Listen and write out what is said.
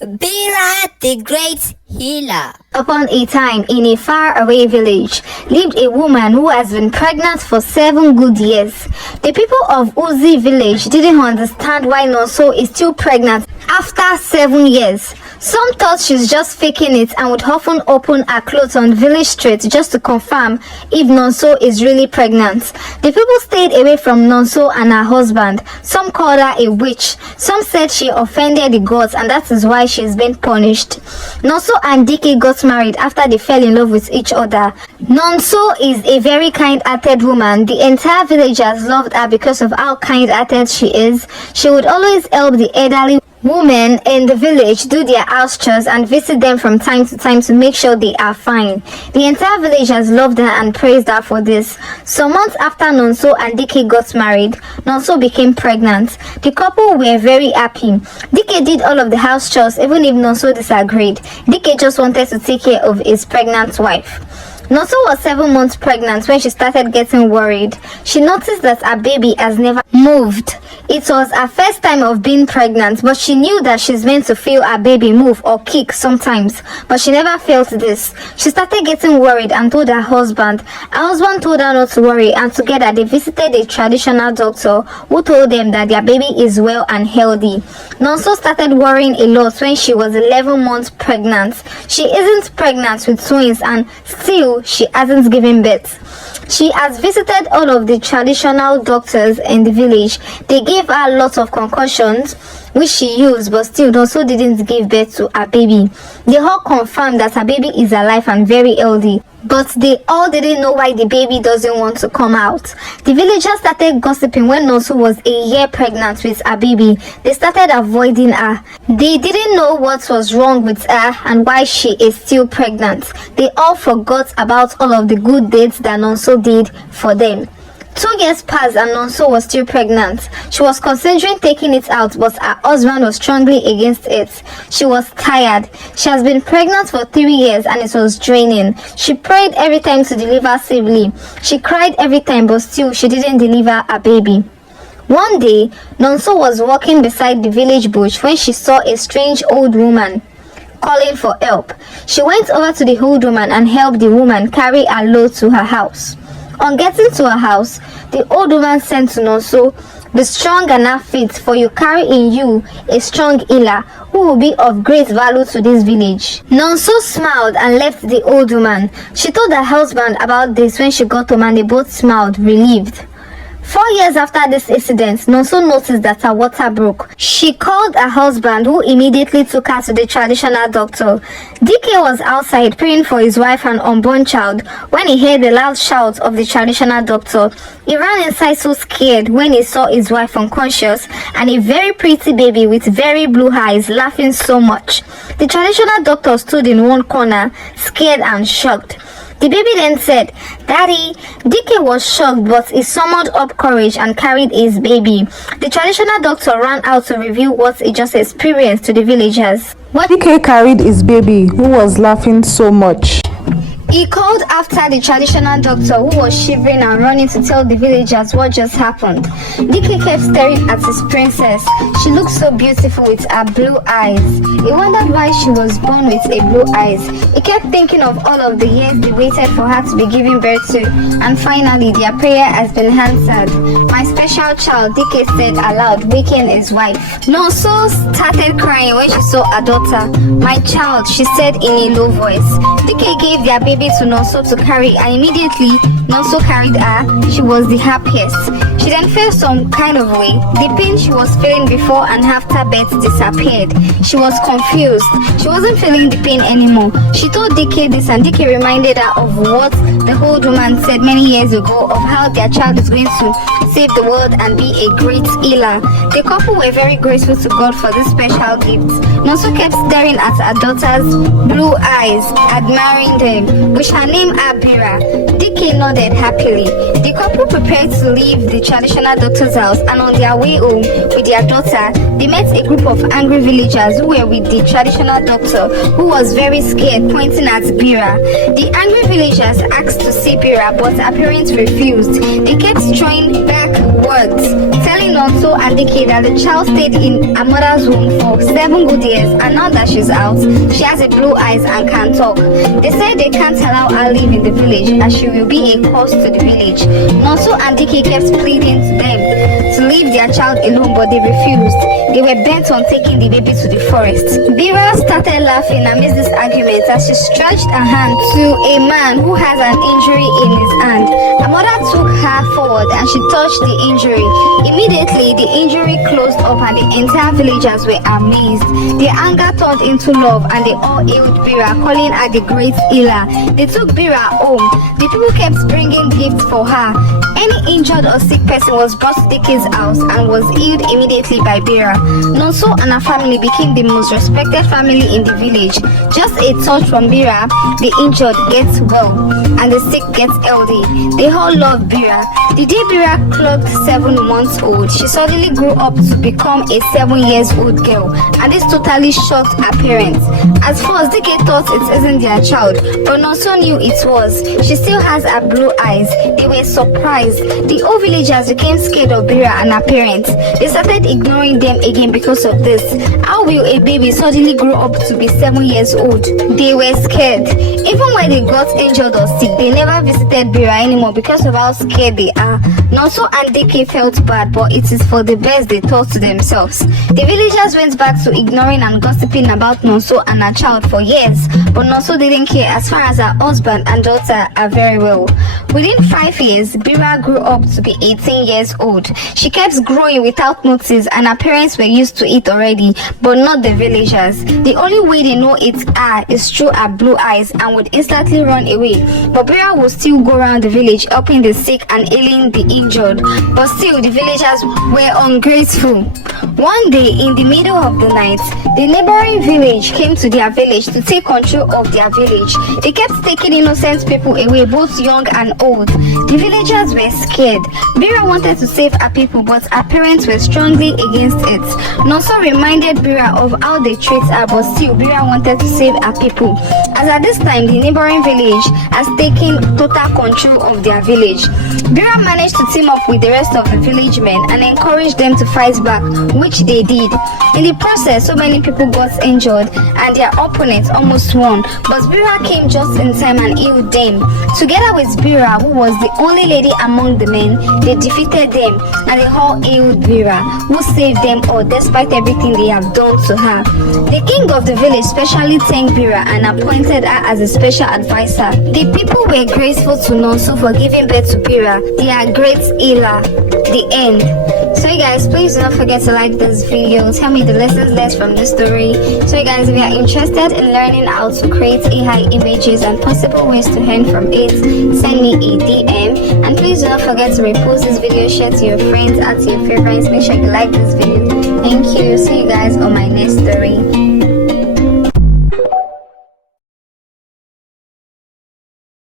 Bila the Great Healer. Upon a time, in a faraway village, lived a woman who has been pregnant for 7 good years. The people of Uzi village didn't understand why Nonso is still pregnant after 7 years. Some thought she's just faking it and would often open her clothes on village streets just to confirm if Nonso is really pregnant. The people stayed away from Nonso and her husband. Some called her a witch. Some said she offended the gods and that is why she's been punished. Nonso and Dike got married after they fell in love with each other. Nonso is a very kind-hearted woman. The entire villagers loved her because of how kind-hearted she is. She would always help the elderly women in the village do their house chores and visit them from time to time to make sure they are fine. The entire villagers loved her and praised her for this. Some months after Nonso and Dike got married, Nonso became pregnant. The couple were very happy. Dike did all of the house chores even if Nonso disagreed. Dike just wanted to take care of his pregnant wife. Nonso was 7 months pregnant when she started getting worried. She noticed that her baby has never moved. It was her first time of being pregnant, but she knew that she's meant to feel her baby move or kick sometimes, but she never felt this. She started getting worried and told her husband. Her husband told her not to worry, and together they visited a traditional doctor who told them that their baby is well and healthy. Nonso started worrying a lot when she was 11 months pregnant. She isn't pregnant with twins and still she hasn't given birth. She has visited all of the traditional doctors in the village. They gave her lots of concussions which she used, but still Nonso didn't give birth to her baby. They all confirmed that her baby is alive and very healthy, but they all didn't know why the baby doesn't want to come out. The villagers started gossiping when Nonso was a year pregnant with her baby. They started avoiding her. They didn't know what was wrong with her and why she is still pregnant. They all forgot about all of the good deeds that Nonso did for them. 2 years passed and Nonso was still pregnant. She was considering taking it out, but her husband was strongly against it. She was tired. She has been pregnant for 3 years and it was draining. She prayed every time to deliver safely. She cried every time, but still she didn't deliver a baby. One day, Nonso was walking beside the village bush when she saw a strange old woman calling for help. She went over to the old woman and helped the woman carry her load to her house. On getting to her house, the old woman said to Nonso, "Be strong and have faith, for you carry in you a strong healer who will be of great value to this village." Nonso smiled and left the old woman. She told her husband about this when she got home and they both smiled, relieved. 4 years after this incident, Nonso noticed that her water broke. She called her husband, who immediately took her to the traditional doctor. Dike was outside praying for his wife and unborn child when he heard the loud shout of the traditional doctor. He ran inside so scared when he saw his wife unconscious and a very pretty baby with very blue eyes laughing so much. The traditional doctor stood in one corner, scared and shocked. The baby then said, "Daddy." Dike was shocked, but he summoned up courage and carried his baby. The traditional doctor ran out to reveal what he just experienced to the villagers. Dike carried his baby, who was laughing so much. He called after the traditional doctor, who was shivering and running to tell the villagers what just happened. Dike kept staring at his princess. She looked so beautiful with her blue eyes. He wondered why she was born with a blue eyes. He kept thinking of all of the years they waited for her to be given birth to, and finally their prayer has been answered. "My special child," Dike said aloud, waking his wife. Nonso started crying when she saw her daughter. "My child," she said in a low voice. Dike gave their baby to Nonso to carry, and immediately Nonso carried her. She was the happiest. She then felt some kind of way. The pain she was feeling before and after birth disappeared. She was confused. She wasn't feeling the pain anymore. She told Dike this, and Dike reminded her of what the old woman said many years ago of how their child is going to save the world and be a great healer. The couple were very grateful to God for this special gift. Nonso kept staring at her daughter's blue eyes, admiring them. We shall name her Bila. Dike nodded happily. The couple prepared to leave the traditional doctor's house, and on their way home with their daughter, they met a group of angry villagers who were with the traditional doctor, who was very scared, pointing at Bila. The angry villagers asked to see Bila, but her parents refused. They kept throwing back words, telling Nonso and Dike that the child stayed in her mother's womb for 7 good years, and now that she's out, she has a blue eyes and can talk. They said they can't allow her live in the village as she will be a cost to the village. Nonso and Dike kept pleading to them to leave their child alone, but they refused. They were bent on taking the baby to the forest. Bila started laughing amidst this argument as she stretched her hand to a man who has an injury in his hand. Her mother took her forward and she touched the injury. Immediately, the injury closed up and the entire villagers were amazed. Their anger turned into love and they all hailed Bila, calling her the great healer. They took Bila home. The people kept bringing gifts for her. Any injured or sick person was brought to the kid's house and was healed immediately by Bila. Nonso and her family became the most respected family in the village. Just a touch from Bila, the injured gets well and the sick gets healthy. They all love Bila. The day Bila clocked 7 months old, she suddenly grew up to become a 7-year-old girl, and this totally shocked her parents. At first, they thought it isn't their child, but Nonso knew it was. She still has her blue eyes. They were surprised. The whole villagers became scared of Bila and her parents. They started ignoring them again because of this. How will a baby suddenly grow up to be 7 years old? They were scared. Even when they got injured or sick, they never visited Bila anymore because of how scared they are. Nonso and Dike felt bad, but it is for the best, they thought to themselves. The villagers went back to ignoring and gossiping about Nonso and her child for years, but Nonso didn't care as far as her husband and daughter are very well. Within 5 years, Bila grew up to be 18 years old. She kept growing without notice and her parents were used to it already, but not the villagers. The only way they know it's her is through her blue eyes and would instantly run away. But Bila would still go around the village helping the sick and healing the injured. But still, the villagers were ungrateful. One day, in the middle of the night, the neighboring village came to their village to take control of their village. They kept taking innocent people away, both young and old. The villagers were scared. Bila wanted to save her people, but her parents were strongly against it. Nonso reminded Bila of how they treat her, but still Bila wanted to save her people. As at this time, the neighboring village has taken total control of their village. Bila managed to team up with the rest of the village men and encourage them to fight back, which they did. In the process, so many people got injured and their opponents almost won, but Bila came just in time and healed them. Together with Bila, who was the only lady among the men, they defeated them and they all hailed Bila, who saved them all despite everything they have done to her. The king of the village specially thanked Bila and appointed her as a special advisor. The people were grateful to Nonso for giving birth to Bila, their great healer. The end. So you guys, please do not forget to like this video. Tell me the lessons learned from this story. So you guys, if you are interested in learning how to create AI images and possible ways to earn from it, send me a DM. And please do not forget to repost this video, share to your friends, add to your favorites. Make sure you like this video. Thank you. See you guys on my next story.